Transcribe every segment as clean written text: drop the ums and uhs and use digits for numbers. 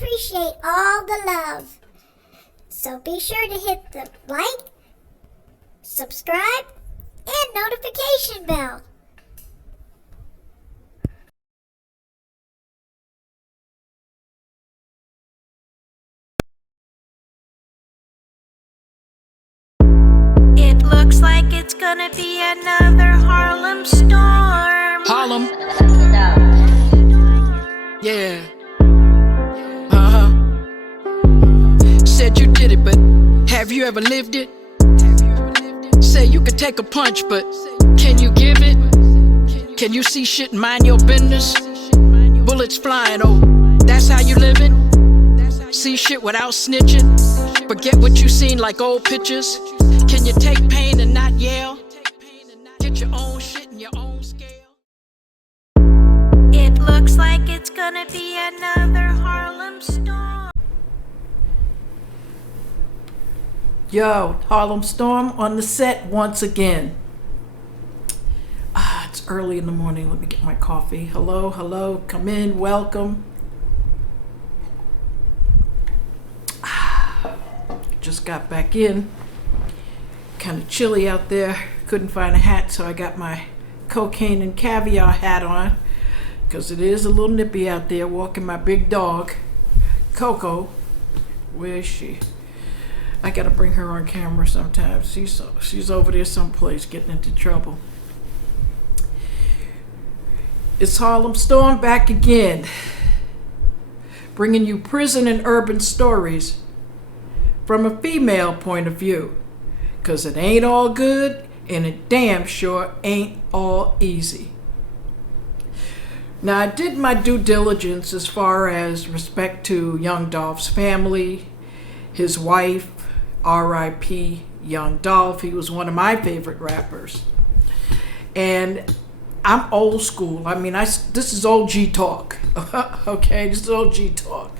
appreciate all the love. So be sure to hit the like, subscribe, and notification bell. It looks like it's gonna be another Harlem storm. Harlem. Yeah. Said you did it, but have you ever lived it? Say you could take a punch, but can you give it? Can you see shit and mind your business? Bullets flying, oh, that's how you living? See shit without snitching? Forget what you seen like old pictures? Can you take pain and not yell? Get your own shit in your own scale. It looks like it's gonna be another Harlem storm. Yo, Harlem Storm on the set once again. It's early in the morning. Let me get my coffee. Hello, come in, welcome. Just got back in. Kind of chilly out there. Couldn't find a hat, so I got my cocaine and caviar hat on, because it is a little nippy out there walking my big dog, Coco. Where is she? I gotta bring her on camera sometimes. She's over there someplace getting into trouble. It's Harlem Storm back again, bringing you prison and urban stories from a female point of view, because it ain't all good and it damn sure ain't all easy. Now, I did my due diligence as far as respect to young Dolph's family, his wife, R.I.P. young Dolph. He was one of my favorite rappers. And I'm old school. I mean, this is OG talk. Okay, this is OG talk.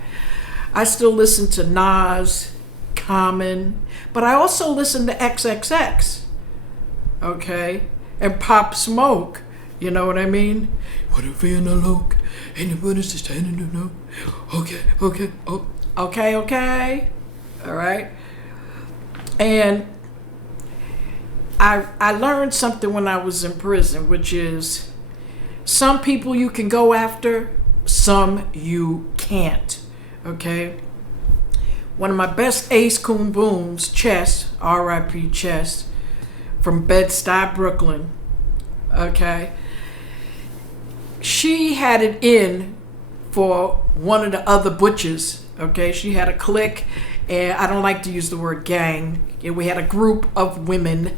I still listen to Nas, Common, but I also listen to XXX. Okay? And Pop Smoke. You know what I mean? What if we're in the loke? Anybody's just standing in the no? Okay. Oh, okay. All right. And I learned something when I was in prison, which is some people you can go after, some you can't. Okay? One of my best ace coon booms, Chess, R.I.P. Chess, from Bed-Stuy, Brooklyn. Okay? She had it in for one of the other butchers. Okay? She had a clique, and I don't like to use the word gang. We had a group of women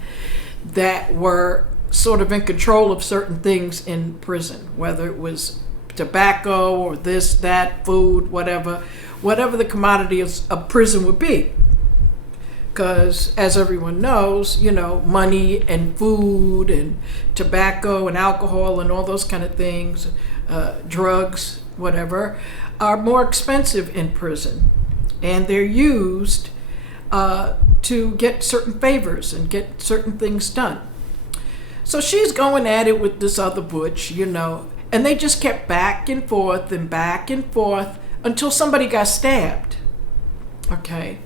that were sort of in control of certain things in prison, whether it was tobacco or this, that, food, whatever the commodity of prison would be. Because as everyone knows, money and food and tobacco and alcohol and all those kind of things, drugs, whatever, are more expensive in prison. And they're used to get certain favors and get certain things done. So she's going at it with this other butch, and they just kept back and forth until somebody got stabbed. Okay.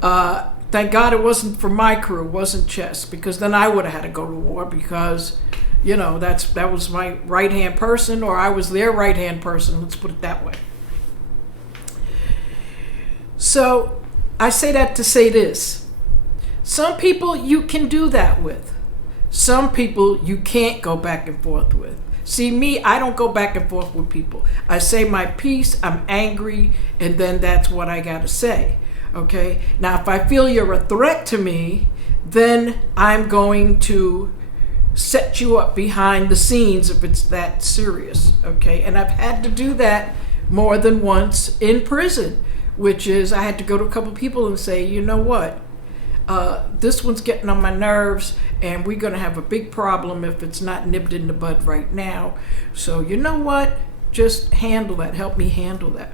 Thank God it wasn't for my crew, wasn't Chess, because then I would have had to go to war because, that was my right-hand person, or I was their right-hand person, let's put it that way. So I say that to say this. Some people you can do that with. Some people you can't go back and forth with. See, me, I don't go back and forth with people. I say my piece, I'm angry, and then that's what I gotta say. Okay? Now, if I feel you're a threat to me, then I'm going to set you up behind the scenes if it's that serious. Okay? And I've had to do that more than once in prison, which is I had to go to a couple people and say, you know what? This one's getting on my nerves, and we're going to have a big problem if it's not nipped in the bud right now. So you know what? Just handle that. Help me handle that.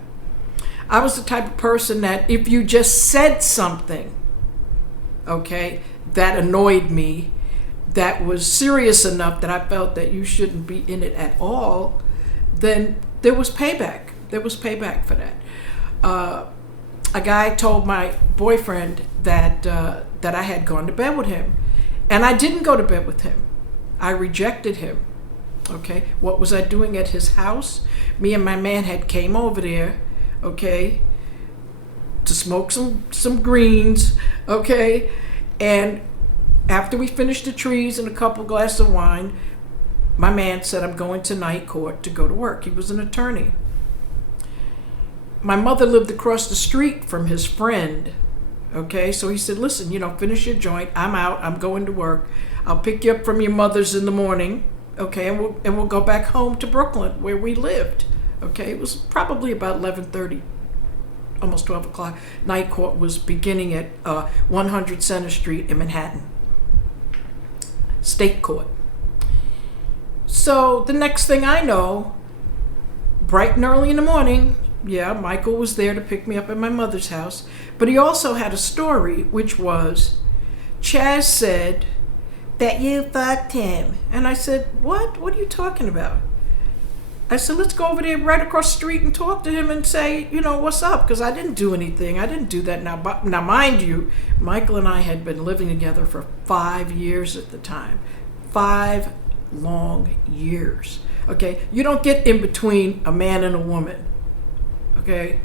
I was the type of person that if you just said something, okay, that annoyed me, that was serious enough that I felt that you shouldn't be in it at all, then there was payback. There was payback for that. a guy told my boyfriend that I had gone to bed with him, and I didn't go to bed with him. I rejected him. Okay, what was I doing at his house? Me and my man had came over there, okay, to smoke some greens, okay, and after we finished the trees and a couple glasses of wine, my man said, I'm going to night court to go to work. He was an attorney. My mother lived across the street from his friend, okay, so he said, listen, finish your joint. I'm out. I'm going to work. I'll pick you up from your mother's in the morning, okay, and we'll go back home to Brooklyn where we lived, okay. It was probably about 11:30, almost 12 o'clock. Night court was beginning at 100 Center Street in Manhattan. State court. So the next thing I know, bright and early in the morning, Michael was there to pick me up at my mother's house, but he also had a story, which was, Chaz said that you fucked him. And I said, what? What are you talking about? I said, let's go over there right across the street and talk to him and say, what's up? Because I didn't do anything. I didn't do that. Now, mind you, Michael and I had been living together for 5 years at the time. 5 long years. Okay? You don't get in between a man and a woman. Okay?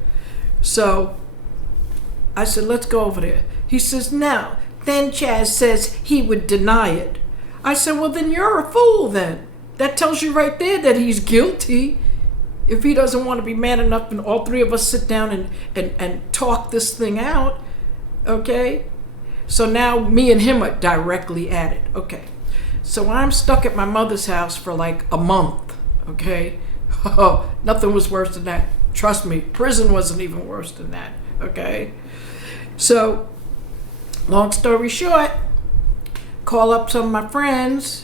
So I said, let's go over there. He says, no. Then Chaz says he would deny it. I said, well, then you're a fool then. That tells you right there that he's guilty. If he doesn't want to be man enough and all three of us sit down and talk this thing out, okay? So now me and him are directly at it, okay? So I'm stuck at my mother's house for like a month, okay? Oh, nothing was worse than that. Trust me, prison wasn't even worse than that, okay? So, long story short, call up some of my friends.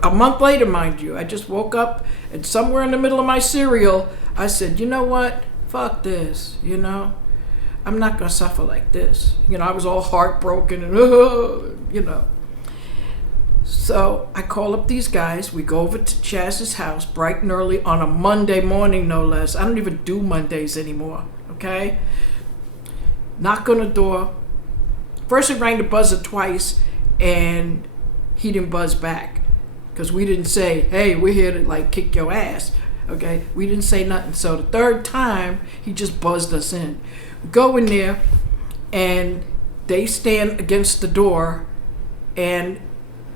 A month later, mind you, I just woke up and somewhere in the middle of my cereal, I said, you know what? Fuck this, I'm not going to suffer like this. I was all heartbroken and, So I call up these guys. We go over to Chaz's house bright and early on a Monday morning, no less. I don't even do Mondays anymore, okay? Knock on the door. First it rang the buzzer twice, and he didn't buzz back. Because we didn't say, hey, we're here to kick your ass. Okay? We didn't say nothing. So the third time, he just buzzed us in. We go in there, and they stand against the door, and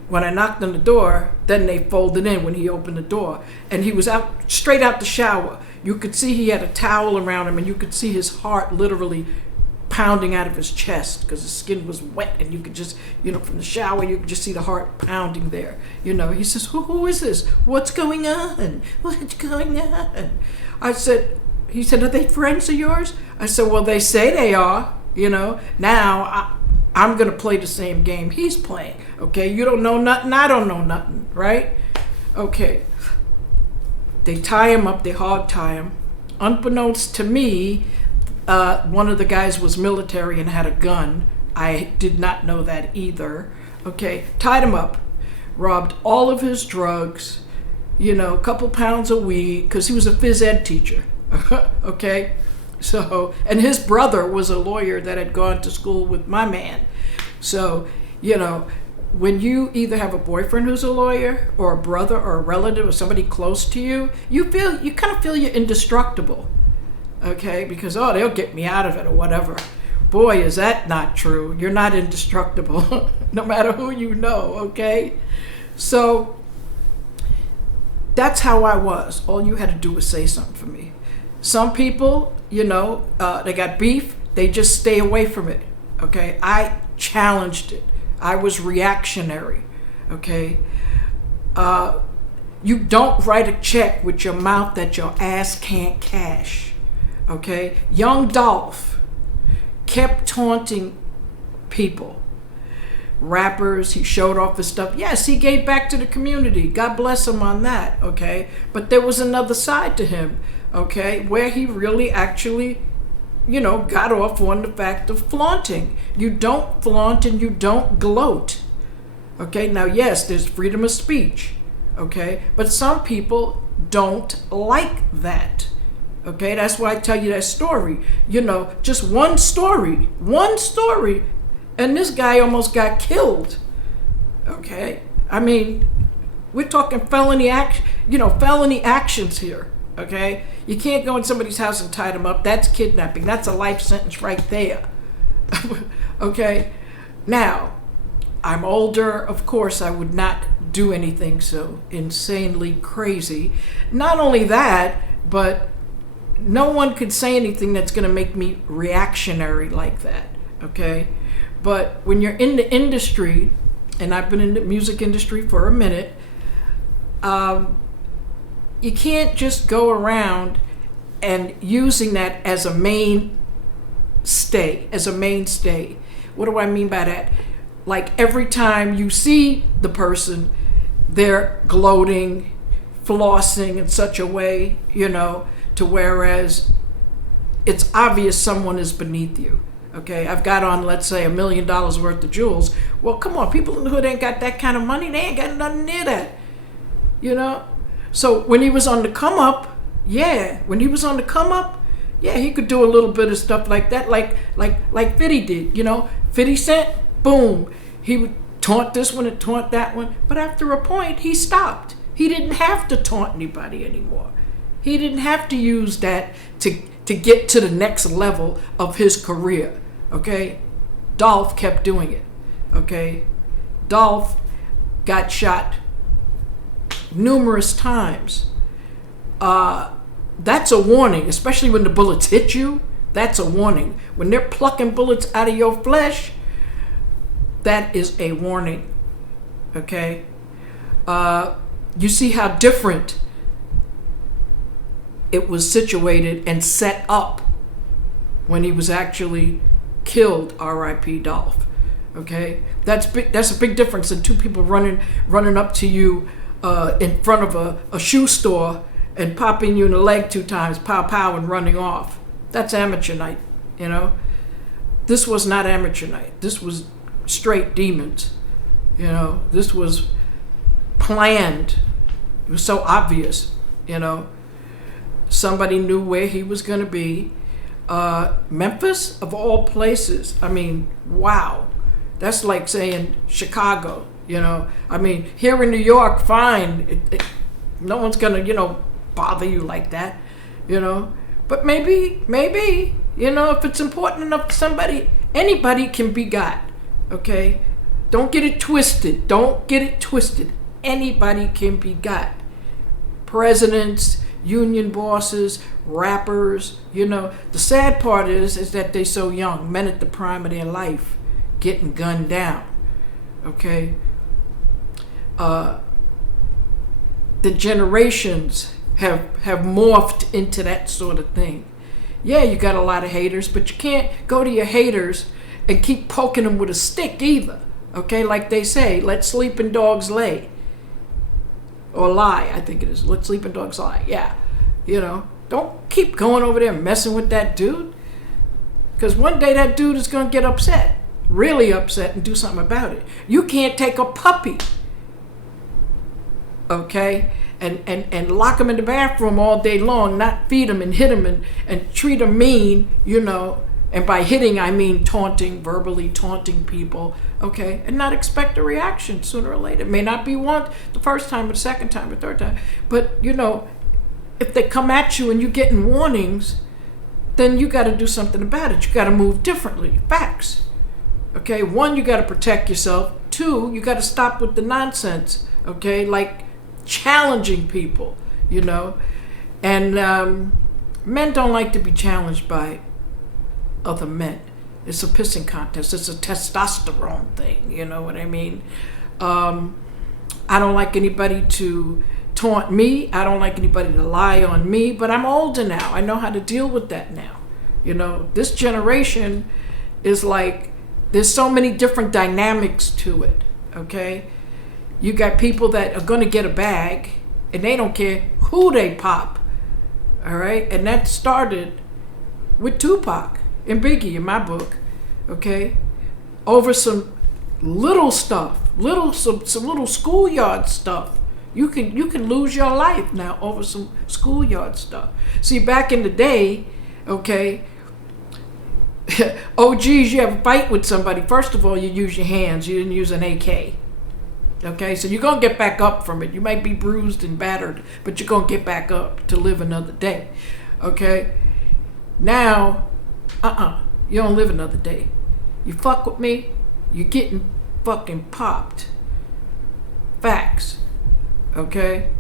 when I knocked on the door, then they folded in when he opened the door. And he was straight out the shower. You could see he had a towel around him, and you could see his heart literally pounding out of his chest because his skin was wet, and you could just, from the shower, you could just see the heart pounding there. He says, who is this? What's going on? What's going on? He said, are they friends of yours? I said, well, they say they are, Now I'm going to play the same game he's playing, okay? You don't know nothing, I don't know nothing, right? Okay. They tie him up, they hog tie him. Unbeknownst to me, one of the guys was military and had a gun. I did not know that either. Okay, tied him up, robbed all of his drugs, a couple pounds of weed, because he was a phys ed teacher. Okay, so, and his brother was a lawyer that had gone to school with my man. So, when you either have a boyfriend who's a lawyer, or a brother or a relative or somebody close to you, you kind of feel you're indestructible. Okay, because, they'll get me out of it or whatever. Boy, is that not true. You're not indestructible, no matter who you know, okay? So, that's how I was. All you had to do was say something for me. Some people, they got beef, they just stay away from it, okay? I challenged it. I was reactionary, okay? You don't write a check with your mouth that your ass can't cash. Okay, young Dolph kept taunting people, rappers. He showed off his stuff. Yes, he gave back to the community. God bless him on that. Okay, but there was another side to him. Okay, where he really actually, got off on the fact of flaunting. You don't flaunt and you don't gloat. Okay, now yes, there's freedom of speech. Okay, but some people don't like that. Okay, that's why I tell you that story. Just one story, and this guy almost got killed. Okay, I mean, we're talking felony actions here. Okay, you can't go in somebody's house and tie them up. That's kidnapping. That's a life sentence right there. Okay, now I'm older. Of course, I would not do anything so insanely crazy. Not only that, but no one could say anything that's going to make me reactionary like that, okay? But when you're in the industry, and I've been in the music industry for a minute, you can't just go around and using that as a mainstay. What do I mean by that? Like every time you see the person, they're gloating, flossing in such a way, to whereas it's obvious someone is beneath you. Okay, I've got on, let's say, $1 million worth of jewels. Well, come on, people in the hood ain't got that kind of money. They ain't got nothing near that. So when he was on the come up, he could do a little bit of stuff like that, like 50 did. 50 Cent, boom, he would taunt this one and taunt that one. But after a point, he stopped. He didn't have to taunt anybody anymore. He didn't have to use that to get to the next level of his career, okay? Dolph kept doing it, okay? Dolph got shot numerous times. That's a warning, especially when the bullets hit you. That's a warning. When they're plucking bullets out of your flesh, that is a warning, okay? You see how different it was situated and set up when he was actually killed, R.I.P. Dolph. Okay, that's a big difference than two people running up to you in front of a shoe store and popping you in the leg 2 times, pow pow, and running off. That's amateur night, This was not amateur night. This was straight demons. This was planned. It was so obvious, Somebody knew where he was going to be. Memphis, of all places. I mean, wow. That's like saying Chicago, I mean, here in New York, fine. No one's going to, bother you like that, But maybe, if it's important enough to somebody, anybody can be got, okay? Don't get it twisted. Anybody can be got. Presidents, union bosses, rappers, The sad part is that they're so young, men at the prime of their life, getting gunned down, okay? The generations have morphed into that sort of thing. Yeah, you got a lot of haters, but you can't go to your haters and keep poking them with a stick either, okay? Like they say, let sleeping dogs lay. Or lie, I think it is. Let sleeping dogs lie. Yeah. Don't keep going over there messing with that dude. Because one day that dude is going to get upset. Really upset and do something about it. You can't take a puppy. Okay? And lock him in the bathroom all day long. Not feed him and hit him and treat him mean, And by hitting, I mean taunting, verbally taunting people, okay? And not expect a reaction sooner or later. It may not be the first time, or the second time, or third time. But, if they come at you and you're getting warnings, then you got to do something about it. You got to move differently. Facts. Okay? 1, you got to protect yourself. 2, you got to stop with the nonsense, okay? Like challenging people, And men don't like to be challenged by other men. It's a pissing contest. It's a testosterone thing. You know what I mean? I don't like anybody to taunt me. I don't like anybody to lie on me. But I'm older now. I know how to deal with that now. This generation is like, there's so many different dynamics to it. Okay? You got people that are going to get a bag and they don't care who they pop. All right? And that started with Tupac and Biggie in my book, okay? Over some little stuff, some little schoolyard stuff, You can lose your life now over some schoolyard stuff. See, back in the day, okay, OGs, you have a fight with somebody, first of all, you use your hands. You didn't use an AK. Okay, so you're going to get back up from it. You might be bruised and battered, but you're going to get back up to live another day. Okay? Now, you don't live another day. You fuck with me, you're getting fucking popped. Facts. Okay?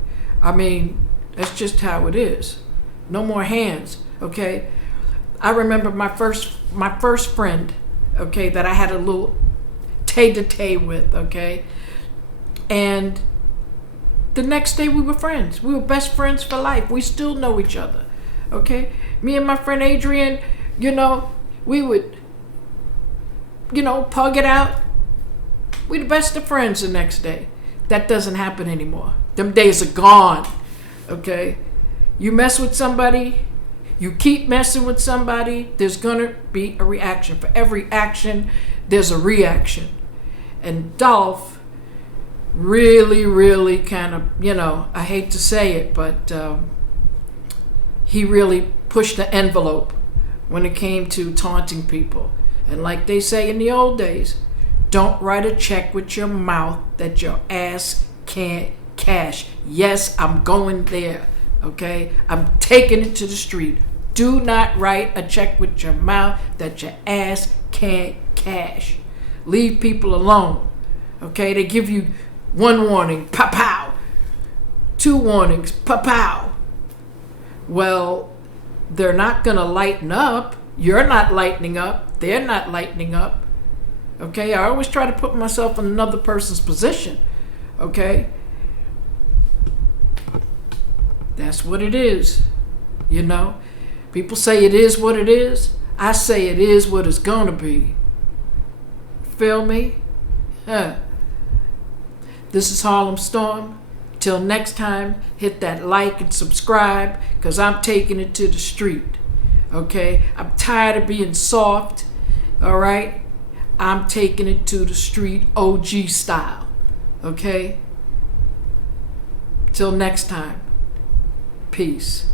I mean, that's just how it is. No more hands. Okay? I remember my first friend, okay, that I had a little tay-to-tay with, okay? And the next day we were friends. We were best friends for life. We still know each other, okay? Me and my friend Adrian, we would, pug it out. We the best of friends the next day. That doesn't happen anymore. Them days are gone, okay? You mess with somebody, you keep messing with somebody, there's gonna be a reaction. For every action, there's a reaction. And Dolph really, really kind of, I hate to say it, but he really pushed the envelope when it came to taunting people. And like they say in the old days, don't write a check with your mouth that your ass can't cash. Yes, I'm going there, okay? I'm taking it to the street. Do not write a check with your mouth that your ass can't cash. Leave people alone, okay? They give you 1 warning, pow-pow. 2 warnings, pow-pow. Well, they're not going to lighten up. You're not lightening up. They're not lightening up. Okay? I always try to put myself in another person's position. Okay? That's what it is. People say it is what it is. I say it is what it's going to be. Feel me? This is Harlem Storm. Till next time, hit that like and subscribe, because I'm taking it to the street. Okay? I'm tired of being soft. All right? I'm taking it to the street OG style. Okay? Till next time. Peace.